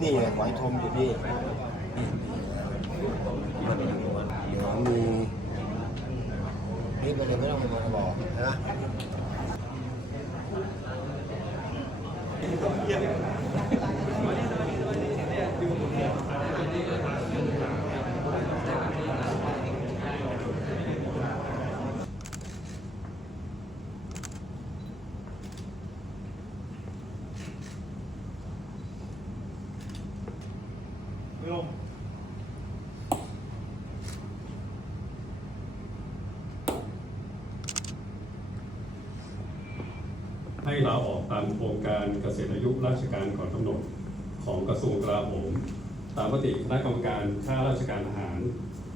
นี่ไงหอยทมอยู่พี่หอยมีนี่ไปเลยไม่ต้องไปมาบอกนะ ให้ลาออกตามโครงการเกษียณอายุราชการก่อนกำหนดของกระทรวงกลาโหม ตามมติคณะกรรมการข้าราชการทหาร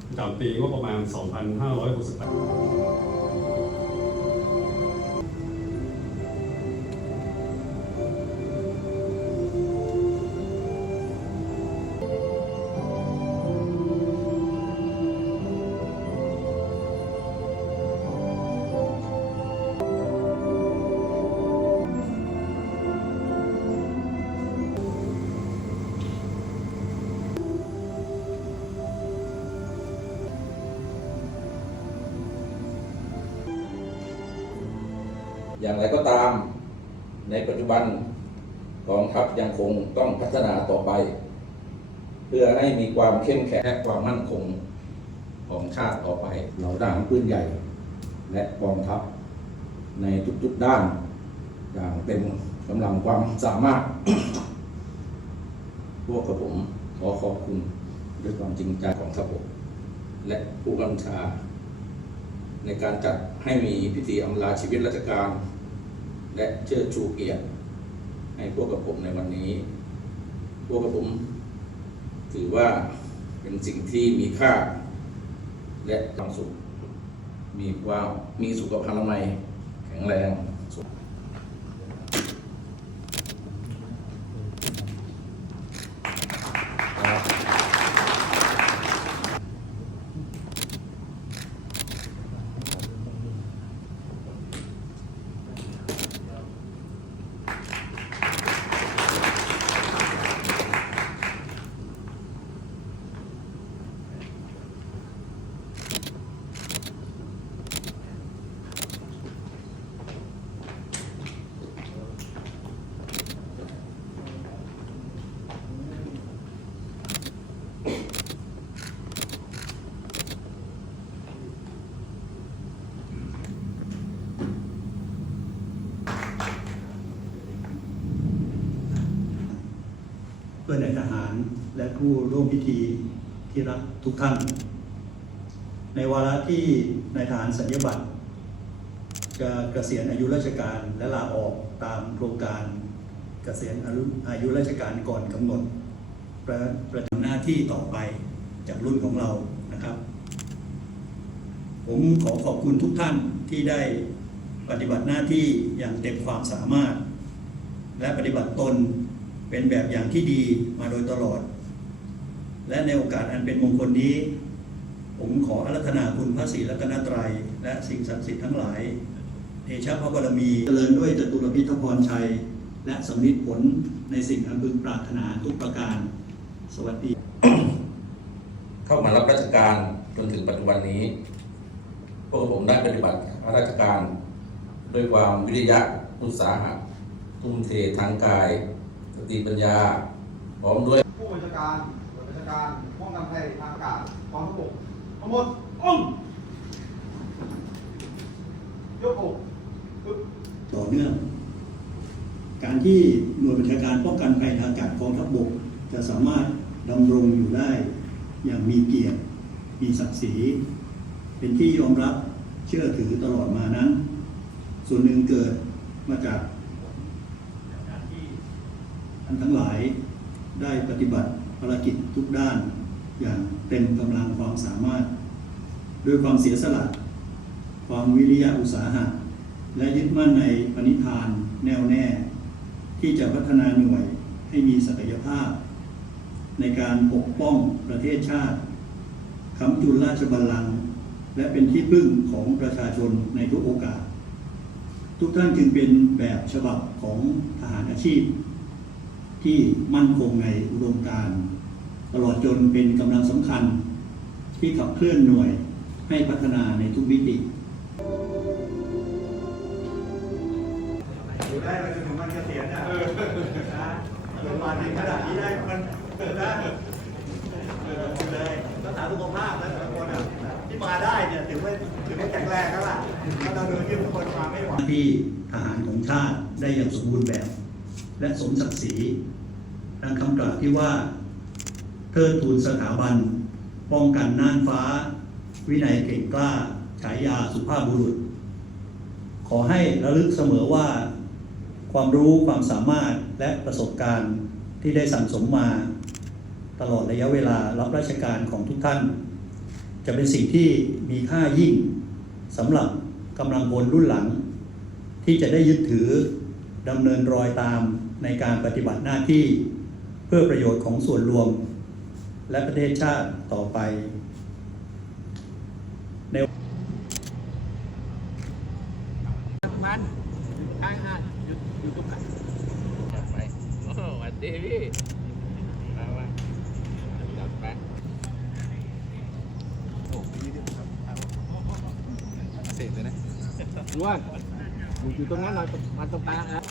ประจำปีงบประมาณ 2568 อย่างไรก็ตาม ในปัจจุบันกองทัพยังคงต้องพัฒนาต่อไป เพื่อให้มีความเข้มแข็งและความมั่นคงของชาติต่อไปเหล่าทหารปืนใหญ่ และกองทัพในทุกๆด้านอย่างเต็มกำลังความสามารถ พวกกระผมขอขอบคุณด้วยความจริงใจของทัพบกและผู้กำกับชา ในการจัดให้มีพิธีอำลาชีวิตราชการ และเชิดชูเกียรติให้พวกกับผมในวันนี้ พวกกับผม ถือว่าเป็นสิ่งที่มีค่า และความสุข มีความมีสุขภาพอนามัยแข็งแรง นในทหารและผู้ร่วมพิธีที่รักทุกท่าน ในวาระที่นายทหารสัญญาบัตรจะเกษียณอายุราชการและลาออกตามโครงการเกษียณอายุอายุราชการก่อนกำหนดประประจำหน้าที่ต่อไปจากรุ่นของเรานะครับ ผมขอขอบคุณทุกท่านที่ได้ปฏิบัติหน้าที่อย่างเต็มความสามารถ และปฏิบัติตน เป็นแบบอย่างที่ดีมาโดยตลอด และในโอกาสอันเป็นมงคลนี้ ผมขออารัธนาคุณพระศรีรัตนตรัย และสิ่งศักดิ์สิทธิ์ทั้งหลายเทชะพระบารมีเจริญด้วยจตุรพิทพรชัย และสำลิดผลในสิ่งอันพึงปรารถนาทุกประการ สวัสดี เข้ามารับราชการจนถึงปัจจุบันนี้ พวกผมได้ปฏิบัติราชการ ด้วยความวิริยะอุตสาหะทุ่มเททางกาย สติปัญญา พร้อมด้วย ผู้บัญชาการหน่วยบัญชาการป้องกันภัยทางอากาศกองทัพบกทั้งหมดอ้งยกอกปึ๊บต่อเนื่อง การที่หน่วยบัญชาการป้องกันภัยทางอากาศกองทัพบก จะสามารถดำรงอยู่ได้ อย่างมีเกียรติ มีศักดิ์ศรี เป็นที่ยอมรับเชื่อถือตลอดมานั้น ส่วนหนึ่งเกิดมาจากการที่ ท่านทั้งหลายได้ปฏิบัติภารกิจทุกด้าน อย่างเต็มกำลังความสามารถ ด้วยความเสียสละ ความวิริยะอุตสาหะ และยึดมั่นในปณิธานแน่วแน่ ที่จะพัฒนาหน่วยให้มีศักยภาพ ในการปกป้องประเทศชาติค้ำจุนราชบัลลังก์และเป็นที่พึ่งของประชาชนในทุกโอกาส ทุกท่านจึงเป็นแบบฉบับของทหารอาชีพ ที่มั่นคงในอุดมการตลอดจนเป็นกำลังสำคัญ ที่ขับเคลื่อนหน่วยให้พัฒนาในทุกมิติอยู่ได้ไปจนถึงวันเกษียณนะเออนะจนมาถึงขนาดนี้ได้มันนะเออเลยรักษาสุขภาพนะแต่ละคนอะที่มาได้เนี่ยถือว่าถือว่าแข็งแรงแล้วล่ะถ้าเราเดินที่ทุกคนมาไม่ไหวที่ทหารของชาติได้อย่างสมบูรณ์แบบ และสมศักดิ์ศรีดังคำกล่าวที่ว่าเทิดทูนสถาบัน ป้องกันน่านฟ้า วินัยเก่งกล้า ฉายาสุภาพบุรุษ ขอให้ระลึกเสมอว่า ความรู้ความสามารถและประสบการณ์ที่ได้สั่งสมมา ตลอดระยะเวลารับราชการของทุกท่าน จะเป็นสิ่งที่มีค่ายิ่งสำหรับกำลังพลรุ่นหลัง ที่จะได้ยึดถือดำเนินรอยตาม ในการปฏิบัติหน้าที่เพื่อประโยชน์ของส่วนรวม และประเทศชาติต่อไปมันข้างห้างอยู่อยู่ตรงไหนจัดไปโอ้สวัสดีพี่มามาจัดไปโอ้พี่เสร็จเลยนะด้วนอยู่ตรงนั้นหน่อยมาตรงกลางนะ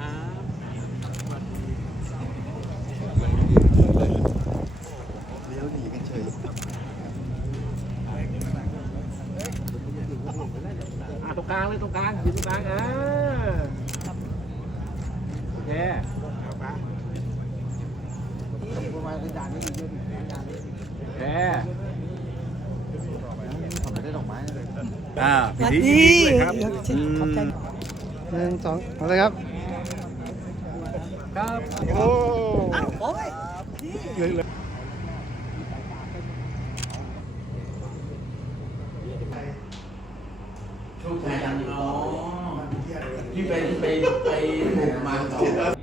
อ่า เลี้ยวหนีกันเฉย อ่าตรงกลางเลยตรงกลางอยู่ตรงกลางอ่าโอเคเอาไป ประมาณกระดานนี้อยู่ด้วยโอเคผมไม่ได้ดอกไม้เลยอ่าสวัสดีขอบใจหนึ่งสองเอาเลยครับ ครับ โอ้ที่ไปไปไปบุกมาต่อ